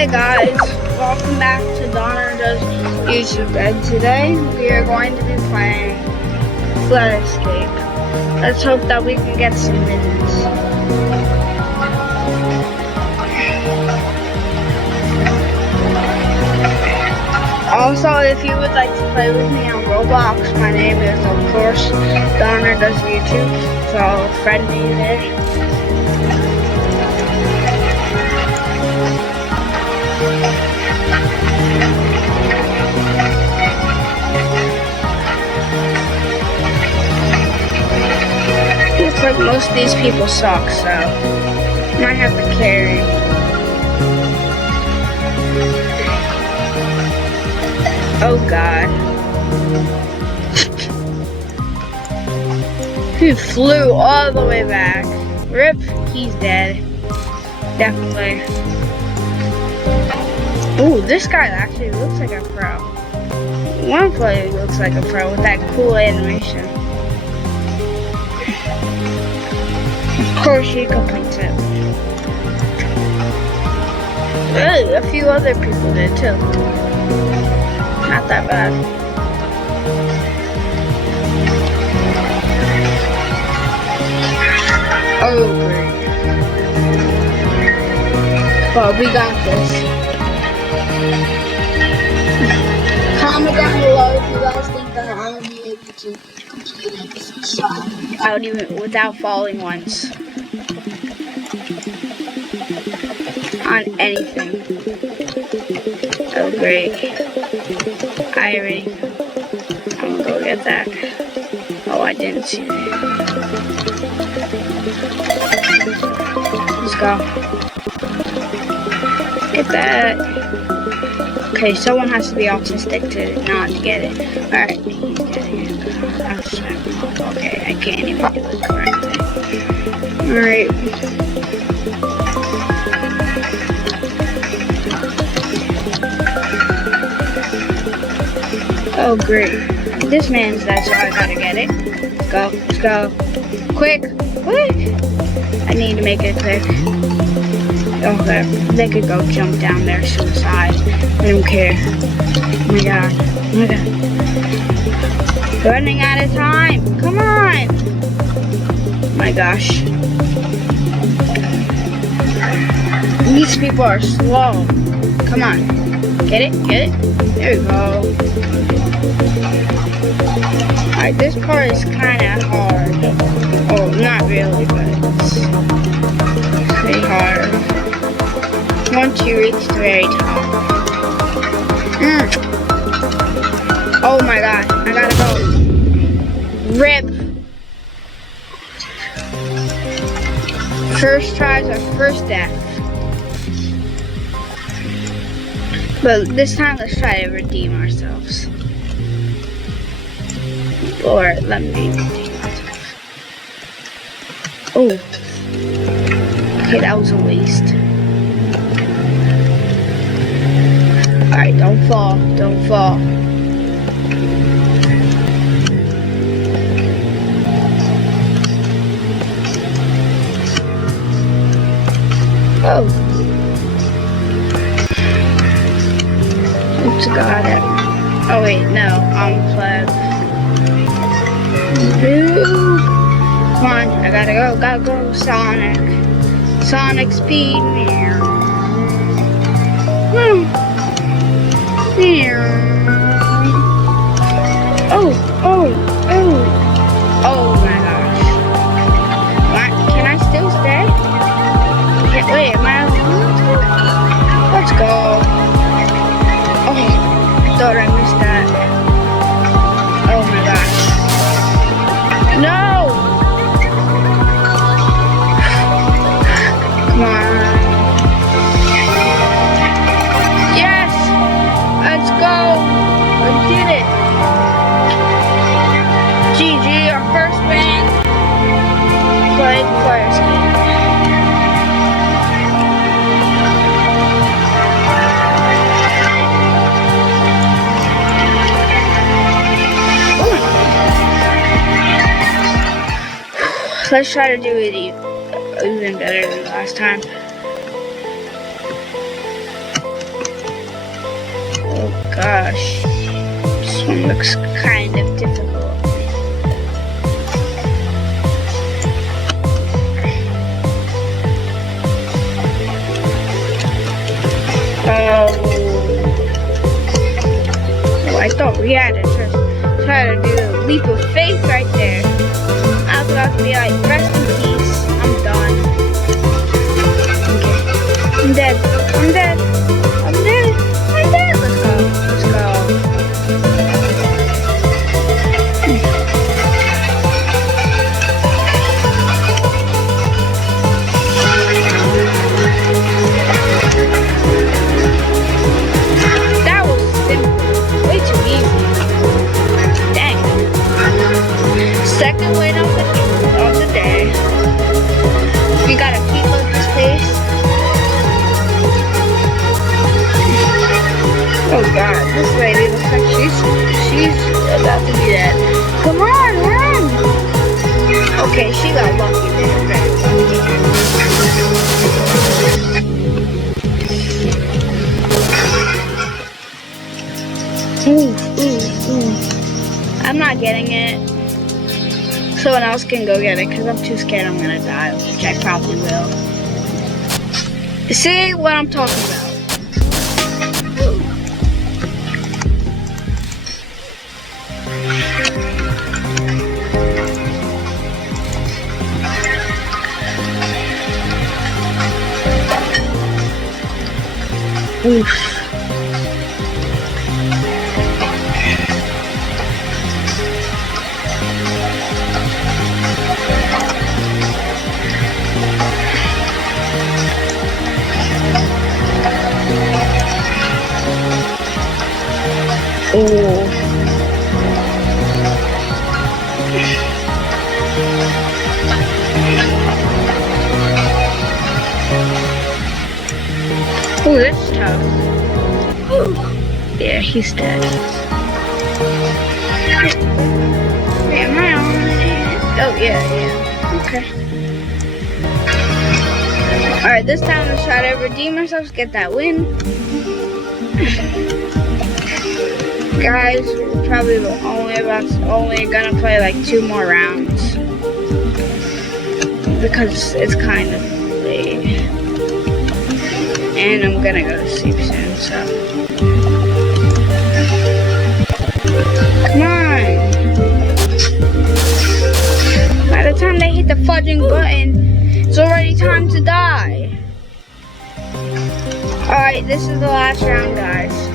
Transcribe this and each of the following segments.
Hey guys, welcome back to Donner Does YouTube, and today we are going to be playing Flood Escape. Let's hope that we can get some wins. Also, if you would like to play with me on Roblox, my name is, of course, Donner Does YouTube, so friend me there. Looks like most of these people suck, so might have to carry. Oh god. He flew all the way back. Rip, he's dead. Definitely. Ooh, this guy actually looks like a pro. One player looks like a pro with that cool animation. Of course he completes it. Really, a few other people did too. Not that bad. Oh, great. But we got this. Comment down below if you guys think that I'll be able to complete it. Without without falling once. On anything. Oh great. I already know. I'm gonna go get that. Oh, I didn't see that. Let's go. Get that. Okay, someone has to be autistic to not get it. Alright, he's getting it. Okay, I can't even do it correctly. Alright. Oh great. This man's that, so I gotta get it. Let's go. Quick! I need to make it quick. Okay, they could go jump down there, suicide. I don't care. Oh my god. Running out of time. Come on! Oh my gosh. These people are slow. Come on. Get it? There we go. Alright, this part is kinda hard. Oh, not really, but it's pretty hard. Once you reach the very top. Oh my god, I gotta go. Rip. First tries our first death. But this time, let's try to redeem ourselves. Or let me redeem myself. Oh. Okay, that was a waste. Alright, don't fall. Oh. Oops, got it. Oh wait, no, I'm pleb. Come on, I gotta go, Sonic. Sonic speed. Oh my gosh. What? Can I still stay? Wait, am I allowed to? Let's go. Oh, I thought I missed that. Oh my gosh. No! Come on. Yes! Let's go! I did it! GG, our first win. Played Flood Escape. Let's try to do it even better than last time. gosh. This one looks kind of difficult. Oh, I thought we had to try to do a leap of faith right there. I was about to be like, rest in peace. I'm done. Okay. I'm dead. I'm dead. I'm dead. I'm dead. Let's go. Let's go. That was simple. Way too easy. Dang. Second win of the day. We gotta keep up this pace. Oh god, this lady looks like she's about to be dead. Come on, run! Okay, she got lucky there, very lucky. Ooh. I'm not getting it. Someone else can go get it because I'm too scared I'm gonna die, which I probably will. See what I'm talking about? Oof. Oh, that's tough. Yeah, he's dead. Wait, am I on it? Oh, yeah. Okay. Alright, this time let's try to redeem ourselves, get that win. Guys, we're probably only gonna play like 2 more rounds. Because it's kind of late. And I'm gonna go to sleep soon, so. Come on! By the time they hit the fudging button, it's already time to die. Alright, this is the last round, guys.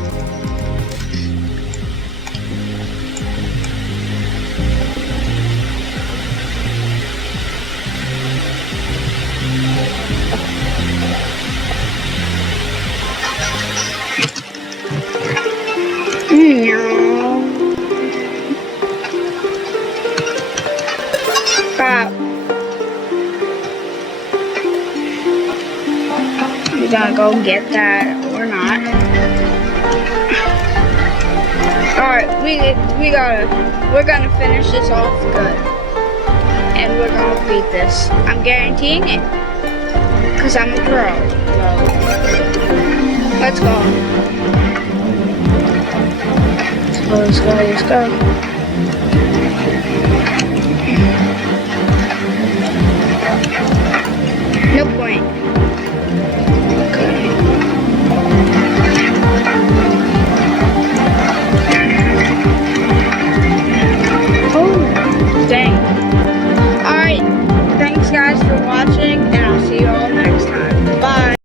Crap. We gotta go get that or not. Alright, we're gonna finish this off good. And we're gonna beat this. I'm guaranteeing it. Cause I'm a pro. Let's go. Let's go. No point.